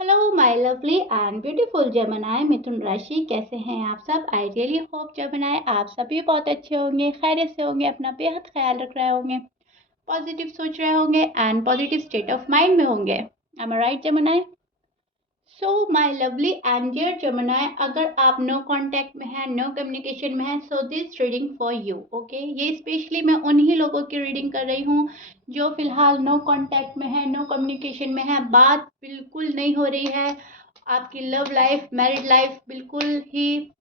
Hello my lovely and beautiful Gemini मिथुन राशि, कैसे हैं आप सब। आई रियली होप जेमिनी आप सभी बहुत अच्छे होंगे, खैरियत से होंगे, अपना बेहद ख्याल रख रहे होंगे, पॉजिटिव सोच रहे होंगे and positive state of mind में होंगे। Am I right Gemini? So my lovely and dear Gemini, अगर आप नो कांटेक्ट में हैं, नो कम्युनिकेशन में हैं, so this reading for you. Okay, ये स्पेशली मैं उन्हीं लोगों की रीडिंग कर रही हूँ जो फिलहाल नो कांटेक्ट में है, नो कम्युनिकेशन में है, बात बिल्कुल नहीं हो रही है। आपकी लव लाइफ, मैरिड लाइफ बिल्कुल ही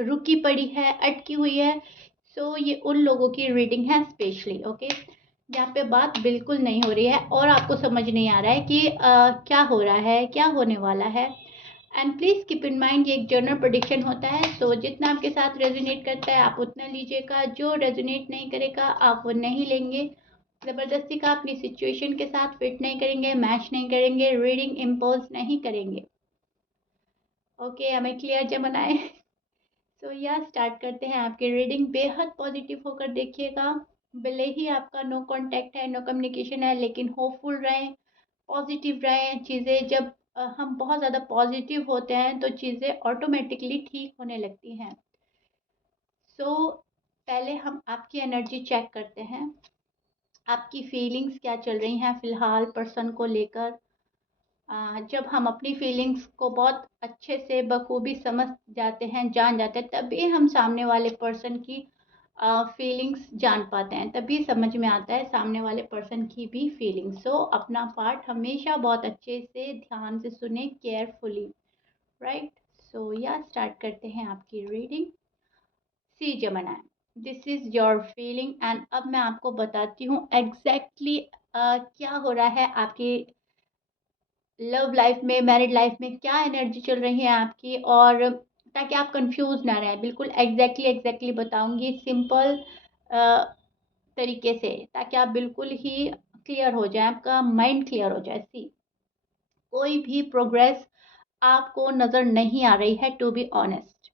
रुकी पड़ी है, अटकी हुई है। सो ये उन लोगों की रीडिंग है स्पेशली। ओके, जहाँ पे बात बिल्कुल नहीं हो रही है और आपको समझ नहीं आ रहा है कि क्या हो रहा है, क्या होने वाला है। And please keep in mind, ये एक जनरल प्रेडिक्शन होता है, तो जितना आपके साथ रेजोनेट करता है आप उतना लीजिएगा, जो रेजोनेट नहीं करेगा आप वो नहीं लेंगे। ज़बरदस्ती का अपनी सिचुएशन के साथ फिट नहीं करेंगे, मैच नहीं करेंगे, रीडिंग इम्पोज नहीं करेंगे। ओके, हमें क्लियर जमनाए। सो या स्टार्ट करते हैं आपकी रीडिंग। बेहद पॉजिटिव होकर देखिएगा। भले ही आपका नो कांटेक्ट है, नो कम्युनिकेशन है, लेकिन होपफुल रहें, पॉजिटिव रहें। चीज़ें जब हम बहुत ज़्यादा पॉजिटिव होते हैं तो चीज़ें ऑटोमेटिकली ठीक होने लगती हैं। सो पहले हम आपकी एनर्जी चेक करते हैं। आपकी फीलिंग्स क्या चल रही हैं फ़िलहाल पर्सन को लेकर। जब हम अपनी फीलिंग्स को बहुत अच्छे से बखूबी समझ जाते हैं, जान जाते हैं, तभी हम सामने वाले पर्सन की फीलिंग्स जान पाते हैं, तभी समझ में आता है सामने वाले पर्सन की भी फीलिंग्स। सो अपना पार्ट हमेशा बहुत अच्छे से ध्यान से सुने, केयरफुली। राइट, सो या स्टार्ट करते हैं आपकी reading. See Gemini, this is your feeling and अब मैं आपको बताती हूँ एग्जैक्टली क्या हो रहा है आपकी लव लाइफ में, मैरिड लाइफ में, क्या एनर्जी चल रही है आपकी, और ताकि आप कंफ्यूज ना रहें। बिल्कुल एग्जैक्टली बताऊंगी सिंपल तरीके से, ताकि आप बिल्कुल ही क्लियर हो जाए, आपका माइंड क्लियर हो जाए। सी, कोई भी प्रोग्रेस आपको नज़र नहीं आ रही है, to be honest.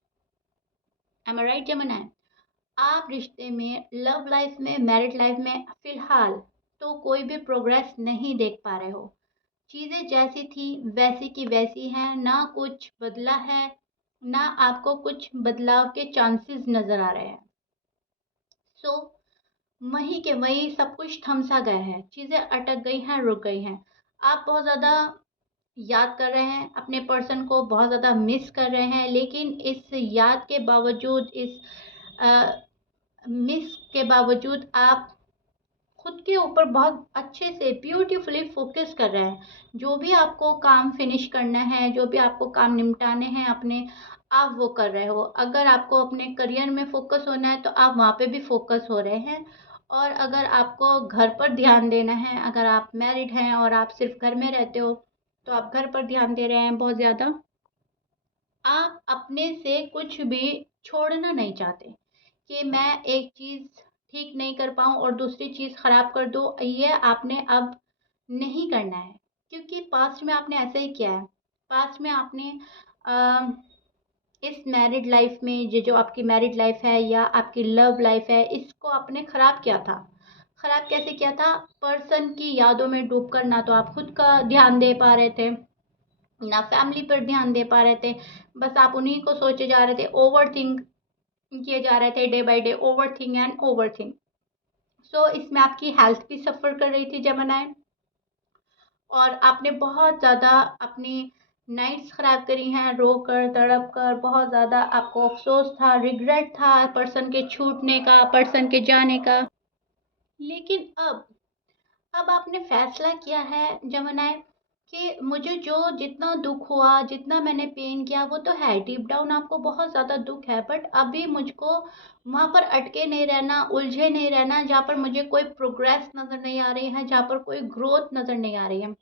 Am I right Jamna? आप रिश्ते में, लव लाइफ में, मैरिड लाइफ में फिलहाल तो कोई भी प्रोग्रेस नहीं देख पा रहे हो। चीज़ें जैसी थी वैसी की वैसी हैं, ना कुछ बदला है, ना आपको कुछ बदलाव के चांसेस नज़र आ रहे हैं। सो वहीं के वहीं सब कुछ थम सा गया है, चीज़ें अटक गई हैं, रुक गई हैं। आप बहुत ज़्यादा याद कर रहे हैं अपने पर्सन को, बहुत ज़्यादा मिस कर रहे हैं, लेकिन इस याद के बावजूद, इस मिस के बावजूद आप खुद के ऊपर बहुत अच्छे से ब्यूटीफुली फोकस कर रहे हैं। जो भी आपको काम फिनिश करना है, जो भी आपको काम निपटाने हैं अपने, आप वो कर रहे हो। अगर आपको अपने करियर में फोकस होना है तो आप वहाँ पे भी फोकस हो रहे हैं। और अगर आपको घर पर ध्यान देना है, अगर आप मैरिड हैं और आप सिर्फ घर में रहते हो, तो आप घर पर ध्यान दे रहे हैं बहुत ज़्यादा। आप अपने से कुछ भी छोड़ना नहीं चाहते कि मैं एक चीज़ ठीक नहीं कर पाऊँ और दूसरी चीज़ ख़राब कर दूँ, ये आपने अब नहीं करना है। क्योंकि पास्ट में आपने ऐसा ही किया है। पास्ट में आपने अ, इस मैरिड लाइफ में, ये जो आपकी मैरिड लाइफ है या आपकी लव लाइफ है, इसको आपने ख़राब किया था। ख़राब कैसे किया था? पर्सन की यादों में डूबकर, ना तो आप खुद का ध्यान दे पा रहे थे, ना फैमिली पर ध्यान दे पा रहे थे। बस आप उन्हीं को सोचे जा रहे थे, ओवर थिंक किए जा रहे थे, day by day over think and over think. So इसमें आपकी हेल्थ भी सफ़र कर रही थी जमनाए, और आपने बहुत ज़्यादा अपनी नाइट्स ख़राब करी हैं, रो कर, तड़प कर। बहुत ज़्यादा आपको अफसोस था, रिग्रेट था पर्सन के छूटने का, पर्सन के जाने का। लेकिन अब आपने फैसला किया है जमुनाए कि मुझे जो जितना दुख हुआ, जितना मैंने पेन किया, वो तो है, डीप डाउन आपको बहुत ज़्यादा दुख है, बट अभी मुझको वहाँ पर अटके नहीं रहना, उलझे नहीं रहना, जहाँ पर मुझे कोई प्रोग्रेस नज़र नहीं आ रही है, जहाँ पर कोई ग्रोथ नज़र नहीं आ रही है।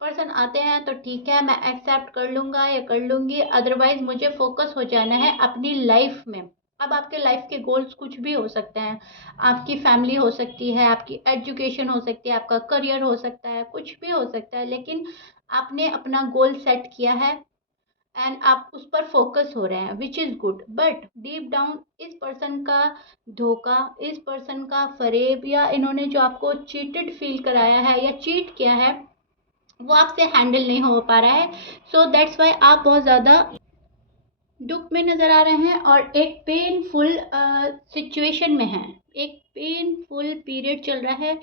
पर्सन आते हैं तो ठीक है, मैं एक्सेप्ट कर लूँगा या कर लूँगी, अदरवाइज मुझे फोकस हो जाना है अपनी लाइफ में। अब आपके लाइफ के गोल्स कुछ भी हो सकते हैं, आपकी फैमिली हो सकती है, आपकी एजुकेशन हो सकती है, आपका करियर हो सकता है, कुछ भी हो सकता है, लेकिन आपने अपना गोल सेट किया है एंड आप उस पर फोकस हो रहे हैं, which is good. But deep down इस पर्सन का धोखा, इस पर्सन का फरेब, या इन्होंने जो आपको चीटेड फील कराया है या चीट किया है, वो आपसे हैंडल नहीं हो पा रहा है। सो दैट्स वाई आप बहुत ज़्यादा दुख में नज़र आ रहे हैं और एक पेनफुल सिचुएशन में हैं। एक पेनफुल पीरियड चल रहा है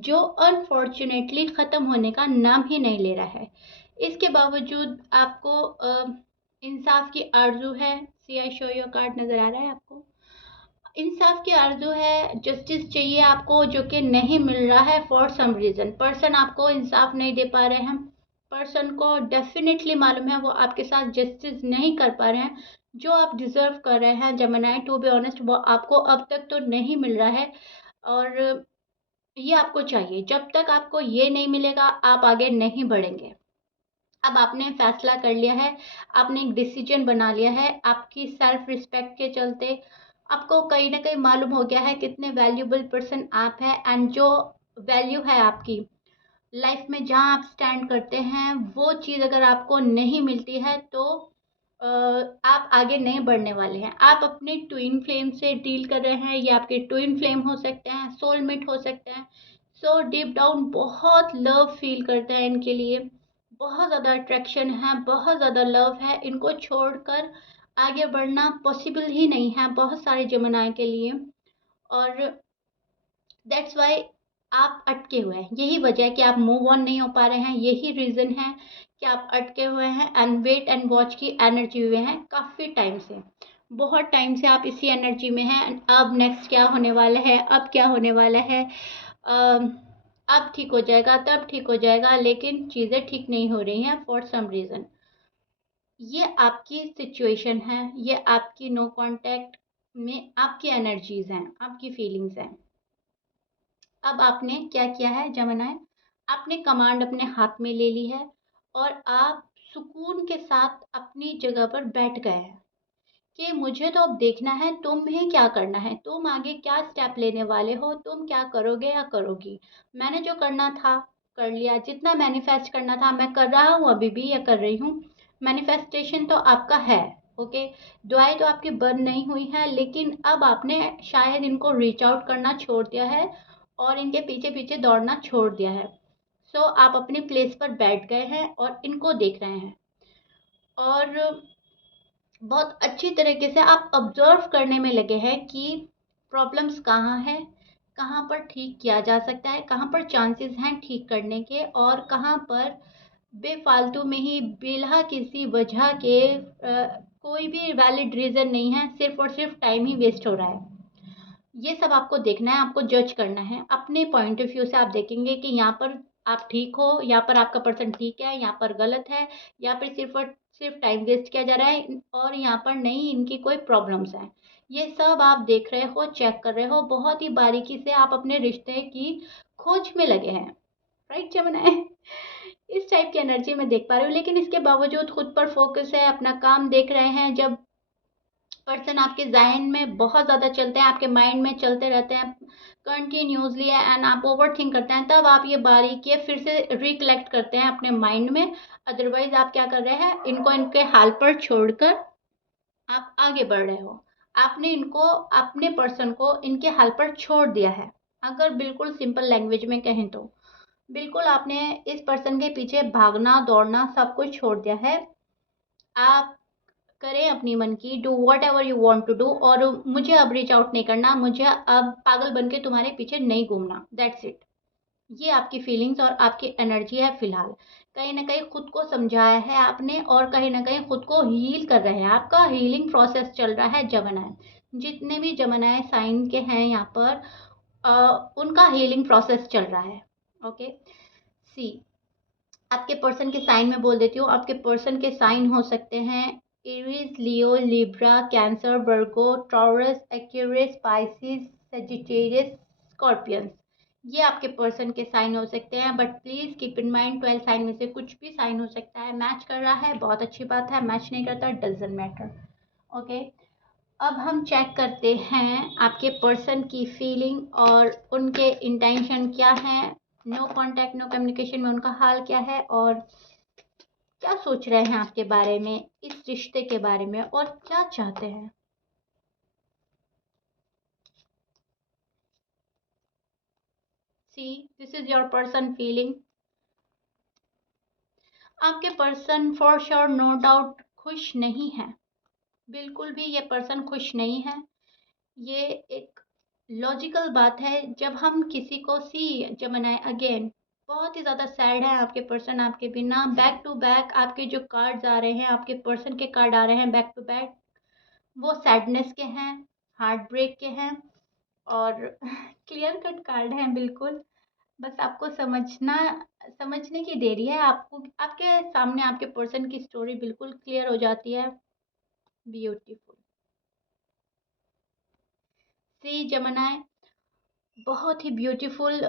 जो अनफॉर्चुनेटली ख़त्म होने का नाम ही नहीं ले रहा है। इसके बावजूद आपको इंसाफ की आरज़ू है। सी आई शो योर कार्ड नज़र आ रहा है आपको। इंसाफ की आरज़ू है, जस्टिस चाहिए आपको जो कि नहीं मिल रहा है फॉर सम रीज़न। पर्सन आपको इंसाफ नहीं दे पा रहे हैं। पर्सन को डेफिनेटली मालूम है वो आपके साथ जस्टिस नहीं कर पा रहे हैं। जो आप डिज़र्व कर रहे हैं जेमिनी, टू बी ऑनेस्ट, वो आपको अब तक तो नहीं मिल रहा है और ये आपको चाहिए। जब तक आपको ये नहीं मिलेगा आप आगे नहीं बढ़ेंगे। अब आपने फैसला कर लिया है, आपने एक डिसीजन बना लिया है, आपकी सेल्फ रिस्पेक्ट के चलते आपको कहीं ना कहीं मालूम हो गया है कितने वैल्यूबल पर्सन आप हैं। एंड जो वैल्यू है आपकी लाइफ में, जहाँ आप स्टैंड करते हैं, वो चीज़ अगर आपको नहीं मिलती है तो आप आगे नहीं बढ़ने वाले हैं। आप अपने ट्विन फ्लेम से डील कर रहे हैं, ये आपके ट्विन फ्लेम हो सकते हैं, सोलमेट हो सकते हैं। सो डीप डाउन बहुत लव फील करते हैं इनके लिए, बहुत ज़्यादा अट्रैक्शन है, बहुत ज़्यादा लव है। इनको छोड़कर आगे बढ़ना पॉसिबल ही नहीं है बहुत सारे जमाना के लिए। और दैट्स वाई आप अटके हुए हैं। यही वजह है कि आप मूव ऑन नहीं हो पा रहे हैं। यही रीज़न है कि आप अटके हुए हैं एंड वेट एंड वॉच की एनर्जी हुए हैं काफ़ी टाइम से। बहुत टाइम से आप इसी एनर्जी में हैं। अब नेक्स्ट क्या होने वाला है, अब क्या होने वाला है, अम, अब ठीक हो जाएगा, तब ठीक हो जाएगा, लेकिन चीज़ें ठीक नहीं हो रही हैं फॉर सम रीज़न। ये आपकी सिचुएशन है, ये आपकी नो कांटेक्ट में आपकी एनर्जीज हैं, आपकी फीलिंग्स हैं। अब आपने क्या किया है जमाना, आपने कमांड अपने हाथ में ले ली है और आप सुकून के साथ अपनी जगह पर बैठ गए हैं कि मुझे तो अब देखना है तुम्हें क्या करना है, तुम आगे क्या स्टेप लेने वाले हो, तुम क्या करोगे या करोगी। मैंने जो करना था कर लिया, जितना मैनिफेस्ट करना था मैं कर रहा हूँ अभी भी या कर रही हूँ। मैनिफेस्टेशन तो आपका है, ओके। दुआएं तो आपकी बंद नहीं हुई है, लेकिन अब आपने शायद इनको रीच आउट करना छोड़ दिया है और इनके पीछे पीछे दौड़ना छोड़ दिया है। सो आप अपने प्लेस पर बैठ गए हैं और इनको देख रहे हैं और बहुत अच्छी तरीके से आप ऑब्जर्व करने में लगे हैं कि प्रॉब्लम्स कहाँ है, कहाँ पर ठीक किया जा सकता है, कहाँ पर चांसेस हैं ठीक करने के, और कहाँ पर बेफालतू में ही बिला किसी वजह के कोई भी वैलिड रीज़न नहीं है, सिर्फ और सिर्फ टाइम ही वेस्ट हो रहा है। ये सब आपको देखना है, आपको जज करना है अपने पॉइंट ऑफ व्यू से। आप देखेंगे कि यहाँ पर आप ठीक हो, यहाँ पर आपका पर्सन ठीक है, यहाँ पर गलत है, यहाँ पर सिर्फ और सिर्फ टाइम वेस्ट किया जा रहा है, और यहाँ पर नहीं, इनकी कोई प्रॉब्लम्स हैं। ये सब आप देख रहे हो, चेक कर रहे हो, बहुत ही बारीकी से आप अपने रिश्ते की खोज में लगे हैं। राइट जमुना, इस टाइप की एनर्जी में देख पा रही हूँ, लेकिन इसके बावजूद खुद पर फोकस है, अपना काम देख रहे हैं। जब पर्सन आपके ज़हन में बहुत ज़्यादा चलते हैं, आपके माइंड में चलते रहते हैं कंटिन्यूसली एंड आप ओवर थिंक करते हैं, तब आप ये बारीकी फिर से रिकलेक्ट करते हैं अपने माइंड में। अदरवाइज आप क्या कर रहे हैं, इनको इनके हाल पर छोड़कर आप आगे बढ़ रहे हो। आपने इनको, अपने पर्सन को इनके हाल पर छोड़ दिया है। अगर बिल्कुल सिंपल लैंग्वेज में कहें तो बिल्कुल आपने इस पर्सन के पीछे भागना दौड़ना सब कुछ छोड़ दिया है। आप करें अपनी मन की, do whatever you want to do, और मुझे अब रीच आउट नहीं करना, मुझे अब पागल बन के तुम्हारे पीछे नहीं घूमना, दैट्स इट। ये आपकी फीलिंग्स और आपकी एनर्जी है फिलहाल। कहीं ना कहीं खुद को समझाया है आपने और कहीं ना कहीं खुद को हील कर रहे हैं। आपका हीलिंग प्रोसेस चल रहा है जमनाए। जितने भी जमनाए साइन के हैं यहाँ पर उनका हीलिंग प्रोसेस चल रहा है, ओके। सी, आपके पर्सन के साइन में बोल देती हूँ। आपके पर्सन के साइन हो सकते हैं Aries, Leo, Libra, Cancer, Virgo, Taurus, Aquarius, Pisces, Sagittarius, Scorpions. ये आपके पर्सन के साइन हो सकते हैं, but please keep in mind 12 sign में से कुछ भी साइन हो सकता है। मैच कर रहा है बहुत अच्छी बात है, मैच नहीं करता डजंट मैटर, ओके। अब हम चेक करते हैं आपके पर्सन की फीलिंग और उनके इंटेंशन क्या है। नो कांटेक्ट नो कम्युनिकेशन में उनका हाल क्या है और क्या सोच रहे हैं आपके बारे में, इस रिश्ते के बारे में, और क्या चाहते हैं। See, this is your person feeling. आपके person for sure no doubt खुश नहीं है, बिल्कुल भी ये पर्सन खुश नहीं है। ये एक लॉजिकल बात है। जब हम किसी को सी जमनाए अगेन, बहुत ही ज़्यादा सैड है आपके पर्सन आपके बिना। बैक टू बैक आपके जो कार्ड्स आ रहे हैं, आपके पर्सन के कार्ड आ रहे हैं बैक टू बैक, वो सैडनेस के हैं, हार्ट ब्रेक के हैं और क्लियर कट कार्ड हैं बिल्कुल। बस आपको समझने की देरी है। आपको आपके सामने आपके पर्सन की स्टोरी बिल्कुल क्लियर हो जाती है। ब्यूटीफुल सी जमनाए, बहुत ही ब्यूटीफुल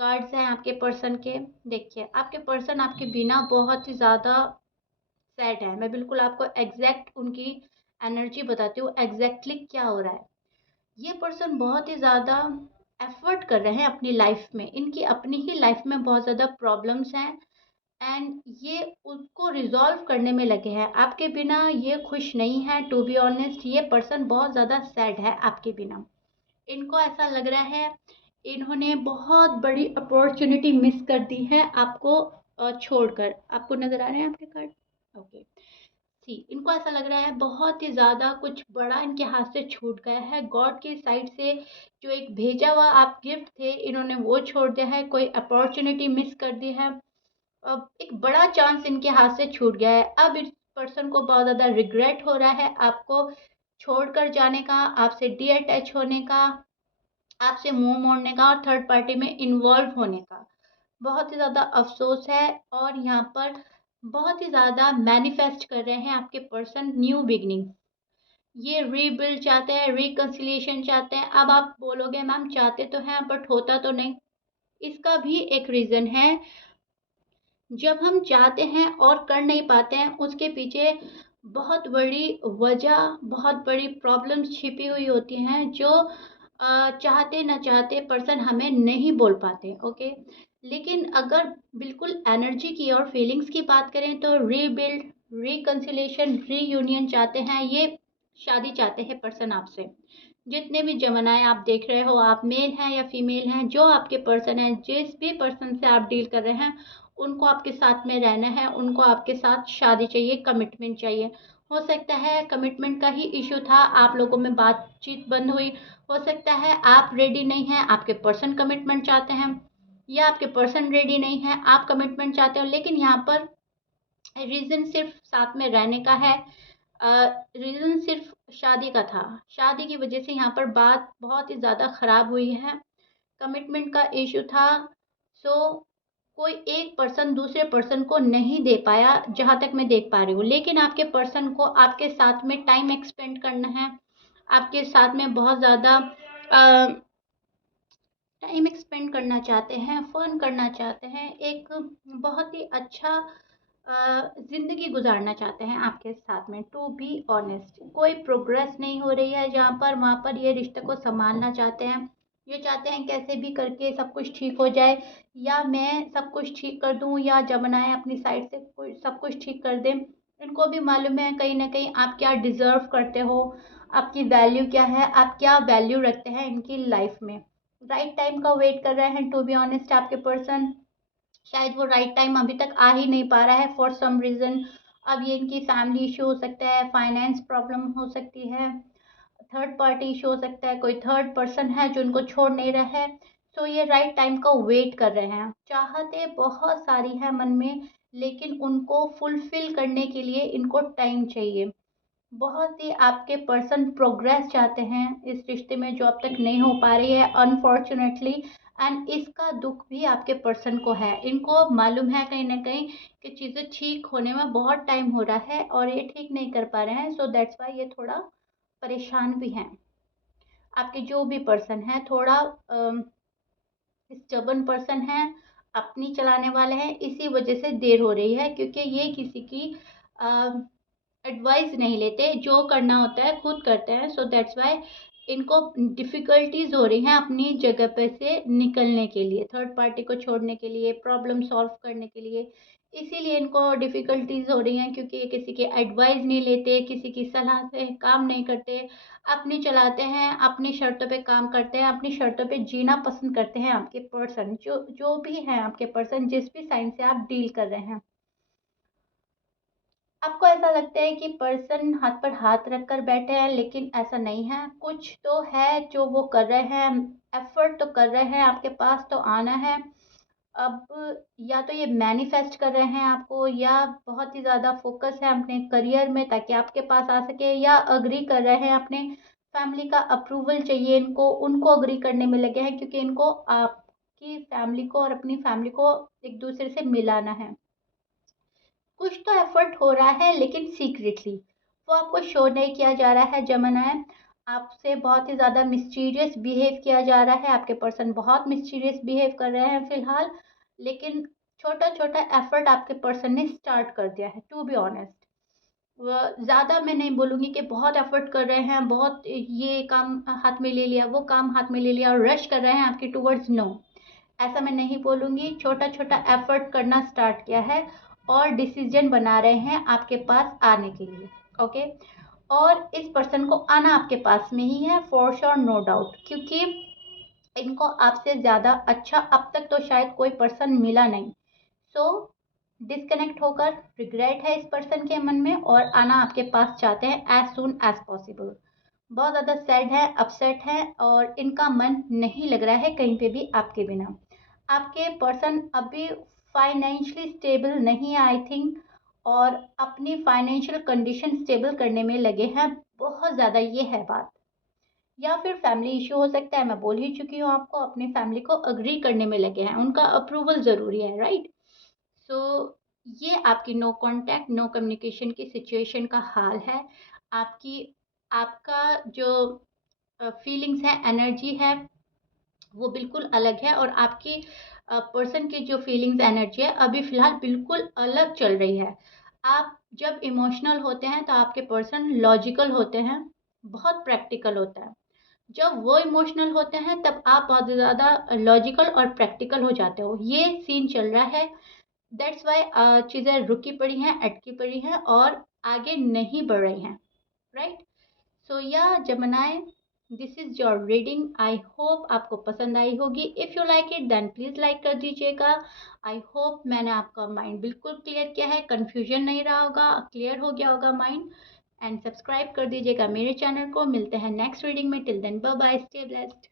कार्ड्स हैं आपके पर्सन के। देखिए आपके पर्सन आपके बिना बहुत ही ज़्यादा सैड है। मैं बिल्कुल आपको एग्जैक्ट उनकी एनर्जी बताती हूँ, एग्जैक्टली क्या हो रहा है। ये पर्सन बहुत ही ज़्यादा एफर्ट कर रहे हैं अपनी लाइफ में। इनकी अपनी ही लाइफ में बहुत ज़्यादा प्रॉब्लम्स हैं एंड ये उसको रिजॉल्व करने में लगे हैं। आपके बिना ये खुश नहीं है। टू बी ऑनेस्ट, ये पर्सन बहुत ज़्यादा सैड है आपके बिना। इनको ऐसा लग रहा है इन्होंने बहुत बड़ी अपॉर्चुनिटी मिस कर दी है आपको छोड़कर। आपको नजर आ रहे हैं आपके कार्ड? ओके सी, इनको ऐसा लग रहा है बहुत ही ज़्यादा कुछ बड़ा इनके हाथ से छूट गया है। गॉड की साइड से जो एक भेजा हुआ आप गिफ्ट थे, इन्होंने वो छोड़ दिया है। कोई अपॉर्चुनिटी मिस कर दी है। अब एक बड़ा चांस इनके हाथ से छूट गया है। अब इस पर्सन को बहुत ज़्यादा रिग्रेट हो रहा है आपको छोड़कर जाने का, आपसे डी अटैच होने का, आपसे मुंह मोड़ने का और थर्ड पार्टी में इन्वॉल्व होने का। बहुत ही ज़्यादा अफ़सोस है और यहाँ पर बहुत ही ज़्यादा मैनिफेस्ट कर रहे हैं आपके पर्सन न्यू बिगिनिंग। ये रीबिल्ड चाहते हैं, रिकन्सिलिएशन चाहते हैं। अब आप बोलोगे मैम चाहते तो हैं बट होता तो नहीं। इसका भी एक रीज़न है। जब हम चाहते हैं और कर नहीं पाते हैं, उसके पीछे बहुत बड़ी वजह, बहुत बड़ी प्रॉब्लम्स छिपी हुई होती हैं जो चाहते ना चाहते पर्सन हमें नहीं बोल पाते। ओके, लेकिन अगर बिल्कुल एनर्जी की और फीलिंग्स की बात करें तो रीबिल्ड, रिकन्सिलेशन, रीयूनियन चाहते हैं। ये शादी चाहते हैं पर्सन आपसे। जितने भी जमानाएं आप देख रहे हो, आप मेल हैं या फीमेल हैं, जो आपके पर्सन हैं, जिस भी पर्सन से आप डील कर रहे हैं, उनको आपके साथ में रहना है। उनको आपके साथ शादी चाहिए, कमिटमेंट चाहिए। हो सकता है कमिटमेंट का ही इशू था, आप लोगों में बातचीत बंद हुई। हो सकता है आप रेडी नहीं हैं, आपके पर्सन कमिटमेंट चाहते हैं, या आपके पर्सन रेडी नहीं है, आप कमिटमेंट चाहते हो। लेकिन यहाँ पर रीज़न सिर्फ साथ में रहने का है। रीज़न सिर्फ शादी का था। शादी की वजह से यहाँ पर बात बहुत ही ज़्यादा ख़राब हुई है। कमिटमेंट का इशू था। सो कोई एक पर्सन दूसरे पर्सन को नहीं दे पाया, जहाँ तक मैं देख पा रही हूँ। लेकिन आपके पर्सन को आपके साथ में टाइम एक्सपेंड करना है। आपके साथ में बहुत ज़्यादा टाइम एक्सपेंड करना चाहते हैं, फ़न करना चाहते हैं, एक बहुत ही अच्छा ज़िंदगी गुजारना चाहते हैं आपके साथ में। टू बी ऑनेस्ट, कोई प्रोग्रेस नहीं हो रही है जहाँ पर वहाँ पर ये रिश्ते को संभालना चाहते हैं। ये चाहते हैं कैसे भी करके सब कुछ ठीक हो जाए, या मैं सब कुछ ठीक कर दूँ या जमनाएं अपनी साइड से सब कुछ ठीक कर दें। इनको भी मालूम है कहीं ना कहीं आप क्या डिज़र्व करते हो, आपकी वैल्यू क्या है, आप क्या वैल्यू रखते हैं इनकी लाइफ में। राइट टाइम का वेट कर रहे हैं टू बी ऑनेस्ट आपके पर्सन। शायद वो राइट टाइम अभी तक आ ही नहीं पा रहा है फॉर सम रीज़न। अब ये इनकी फैमिली इशू हो सकता है, फाइनेंस प्रॉब्लम हो सकती है, थर्ड पार्टी इशू हो सकता है, कोई थर्ड पर्सन है जो इनको छोड़ नहीं रहा है। सो ये राइट टाइम का वेट कर रहे हैं। चाहते बहुत सारी है मन में, लेकिन उनको फुलफिल करने के लिए इनको टाइम चाहिए। बहुत ही आपके पर्सन प्रोग्रेस चाहते हैं इस रिश्ते में जो अब तक नहीं हो पा रही है अनफॉर्चुनेटली। एंड इसका दुख भी आपके पर्सन को है। इनको मालूम है कहीं ना कहीं कि चीज़ें ठीक होने में बहुत टाइम हो रहा है और ये ठीक नहीं कर पा रहे हैं। सो दैट्स वाई ये थोड़ा परेशान भी हैं। आपके जो भी पर्सन है थोड़ा स्टबन पर्सन है, अपनी चलाने वाले हैं। इसी वजह से देर हो रही है, क्योंकि ये किसी की एडवाइस नहीं लेते, जो करना होता है खुद करते हैं। सो दैट्स वाई इनको डिफ़िकल्टीज हो रही हैं अपनी जगह पे से निकलने के लिए, थर्ड पार्टी को छोड़ने के लिए, प्रॉब्लम सॉल्व करने के लिए। इसीलिए इनको डिफ़िकल्टीज हो रही हैं, क्योंकि ये किसी की एडवाइस नहीं लेते, किसी की सलाह से काम नहीं करते, अपनी चलाते हैं, अपनी शर्तों पे काम करते हैं, अपनी शर्तों पे जीना पसंद करते हैं आपके पर्सन। जो जो भी हैं आपके पर्सन, जिस भी साइन से आप डील कर रहे हैं, आपको ऐसा लगता है कि पर्सन हाथ पर हाथ रखकर बैठे हैं, लेकिन ऐसा नहीं है। कुछ तो है जो वो कर रहे हैं, एफर्ट तो कर रहे हैं, आपके पास तो आना है। अब या तो ये मैनिफेस्ट कर रहे हैं आपको, या बहुत ही ज़्यादा फोकस है अपने करियर में ताकि आपके पास आ सके, या अग्री कर रहे हैं, अपने फैमिली का अप्रूवल चाहिए इनको, उनको अग्री करने में लगे हैं, क्योंकि इनको आपकी फैमिली को और अपनी फैमिली को एक दूसरे से मिलाना है। कुछ तो एफर्ट हो रहा है लेकिन सीक्रेटली, वो आपको शो नहीं किया जा रहा है। जमनाए, आपसे बहुत ही ज़्यादा मिस्टीरियस बिहेव किया जा रहा है, आपके पर्सन बहुत मिस्टीरियस बिहेव कर रहे हैं फिलहाल, लेकिन छोटा छोटा एफर्ट आपके पर्सन ने स्टार्ट कर दिया है। टू बी ऑनेस्ट, ज़्यादा मैं नहीं बोलूँगी कि बहुत एफर्ट कर रहे हैं, बहुत ये काम हाथ में ले लिया, वो काम हाथ में ले लिया और रश कर रहे हैं आपके टूवर्ड्स, नो, ऐसा मैं नहीं बोलूँगी। छोटा छोटा एफर्ट करना स्टार्ट किया है और डिसीजन बना रहे हैं आपके पास आने के लिए। ओके, और इस पर्सन को आना आपके पास में ही है, फॉर श्योर, नो डाउट, क्योंकि इनको आपसे ज़्यादा अच्छा अब तक तो शायद कोई पर्सन मिला नहीं। सो डिस्कनेक्ट होकर रिग्रेट है इस पर्सन के मन में, और आना आपके पास चाहते हैं एज सून एज पॉसिबल। बहुत ज़्यादा सैड है, अपसेट है, और इनका मन नहीं लग रहा है कहीं पे भी आपके बिना। आपके पर्सन अभी फाइनेंशियली स्टेबल नहीं है आई थिंक, और अपनी फाइनेंशियल कंडीशन स्टेबल करने में लगे हैं बहुत ज़्यादा, ये है बात। या फिर फैमिली इशू हो सकता है, मैं बोल ही चुकी हूँ आपको, अपनी फैमिली को अग्री करने में लगे हैं, उनका अप्रूवल ज़रूरी है, राइट। सो ये आपकी नो कांटेक्ट नो कम्युनिकेशन की सिचुएशन का हाल है। आपकी आपका जो फीलिंग्स है, एनर्जी है, वो बिल्कुल अलग है, और आपकी पर्सन की जो फीलिंग्स एनर्जी है अभी फ़िलहाल बिल्कुल अलग चल रही है। आप जब इमोशनल होते हैं तो आपके पर्सन लॉजिकल होते हैं, बहुत प्रैक्टिकल होता है। जब वो इमोशनल होते हैं तब आप बहुत ज़्यादा लॉजिकल और प्रैक्टिकल हो जाते हो, ये सीन चल रहा है। दैट्स वाई चीज़ें रुकी पड़ी हैं, अटकी पड़ी हैं और आगे नहीं बढ़ रही हैं, राइट। सो या जमनाए, this is your reading. I hope आपको पसंद आई होगी। If you like it then please like कर दीजिएगा। आई होप मैंने आपका माइंड बिल्कुल क्लियर किया है, कन्फ्यूजन नहीं रहा होगा, क्लियर हो गया होगा माइंड। एंड सब्सक्राइब कर दीजिएगा मेरे चैनल को। मिलते हैं नेक्स्ट रीडिंग में, till then bye bye, stay blessed.